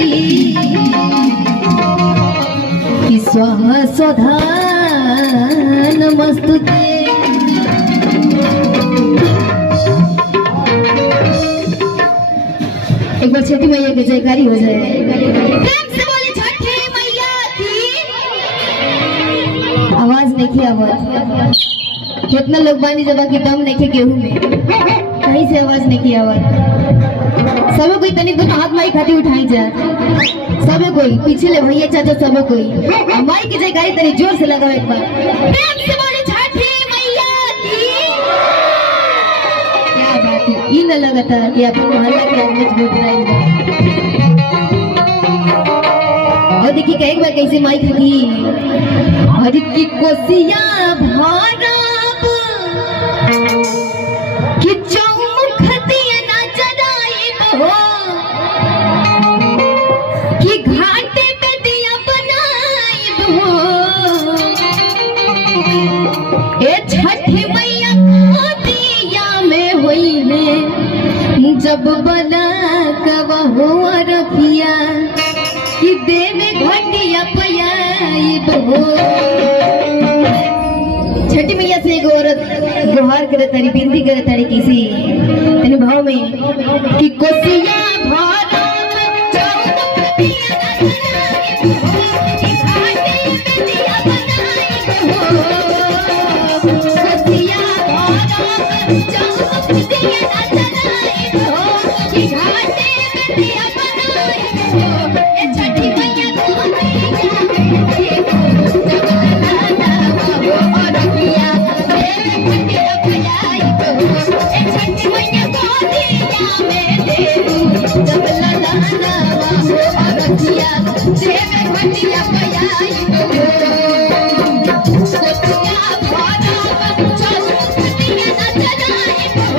तुलसी स्वाहा स्वधा नमस्तुते। एक बार छठी मैया की जयकारी हो जाए। प्रेम से बोले छठी मैया की। आवाज देखिए, आवाज कितना लोग बानी जब की दम देखे गेहूं में कहीं से आवाज नहीं की। आवाज सब कोई तनिक दोनों हाथ माई खाती उठाई जा, सब कोई पीछे ले भैया चाचा सब कोई माई की जयकारी तनी जोर से लगाओ एक बार। प्रेम से बोले छठी मैया की। क्या बात है, ये न लगता कि अपन मोहल्ला के आदमी झूठ रहे हैं। और देखिए एक बार कैसे माई खाती हरि की कोसिया भारत कि चौमुख दिए ना जराई हो कि घाटे पे दिया बनाई हो। ए छठी मैया को दिया में हुई है जब बना कब हो रखिया कि देवे घटिया पयाई हो। छठी मैया से एक औरत गुहार करे तारी बिंदी करे तारी किसी तेरे भाव में कि कोसिया भारत चौमुख दिया ना जराई हो कि घाटे पे दिया बनाई हो। कोसिया भारत चौमुख दिया ना जराई हो कि घाटे पे दिया बनाई हो। ए छठी मैया को दिया देखो जब लाला बाबू और किया देवे घटिया पयाई हो। ए छठी मैया को दिया मैं देखो जब लाला बाबू और किया देवे घटिया पयाई हो। कोसिया भारत चौमुख दिया ना जराई हो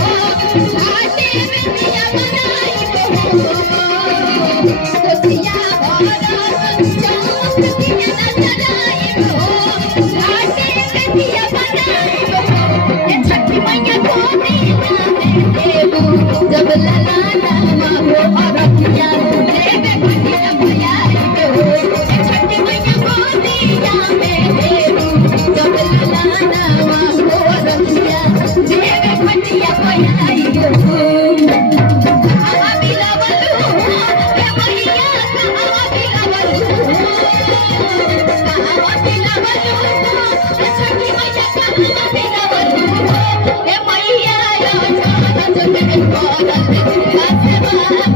घाटे पे दिया बनाई हो। कोसिया भारत चौमुख दिया ना जराई हो घाटे पे दिया बनाई हो। ए छठी मैया को दिया मैं देबू जब लाला बाबू और किया देवे घटिया पयाई हो। ए छठी मैया को दिया मैं देबू जब लाला बाबू और किया देवे घटिया पयाई हो। कहाँ बिलावलू ए मैया कहाँ बिलावलू, कहाँ बिलावलू ए छठी मैया कहाँ बिलावलू। ए मैया यो जान जगे कोरल कासे बाप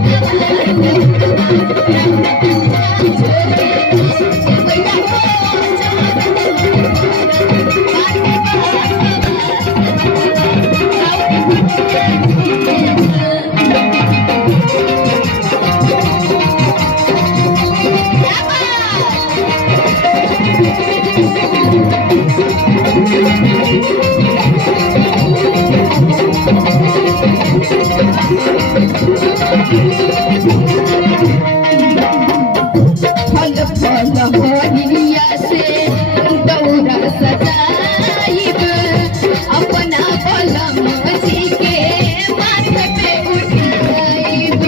फल फल होलिया से दौरा सजाइब अपना बलम जी के माथे पे उठाइब।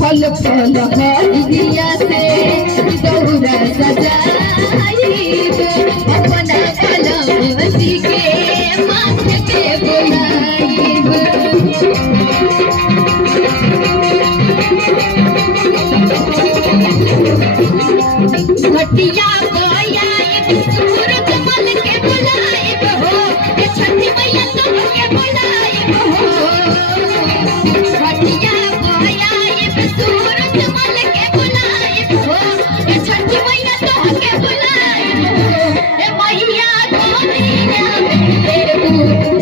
फल फल होलिया से दौरा सजाइब अपना बलम जी के माथे पे बुलाइब। घटिया पयाई सूरज मल के बुलाइब हो। ए छठी मैया तोहके बुलाइब हो। घटिया पयाई सूरज मल के बुलाइब हो। ए छठी मैया तोहके बुलाइब हो। ए मैया को दिया मैं देबू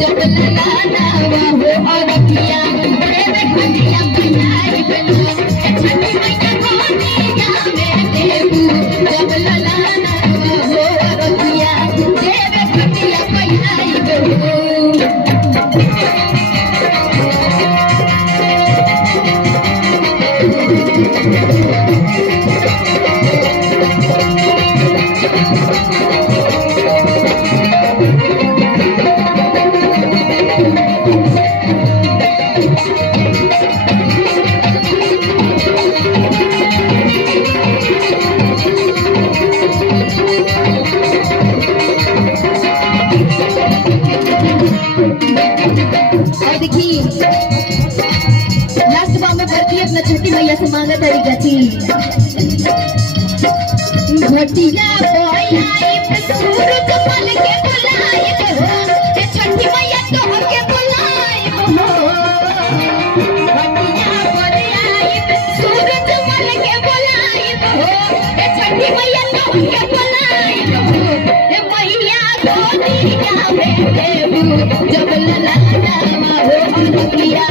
जब लाला बाबू और किया देवे घटिया पयाई हो। ए छठी मैया को दिया मैं देबू जब लाला मांगा तरीका थी घटिया बोलाई सूरज मल के बुलाए हो ये छठी मैया तो के बुलाए हो घटिया बोलाई सूरज मल के बुलाए हो ये छठी मैया तो के बुलाए हो ये मैया गोदिया में देबू जब लला नामा हो दुनिया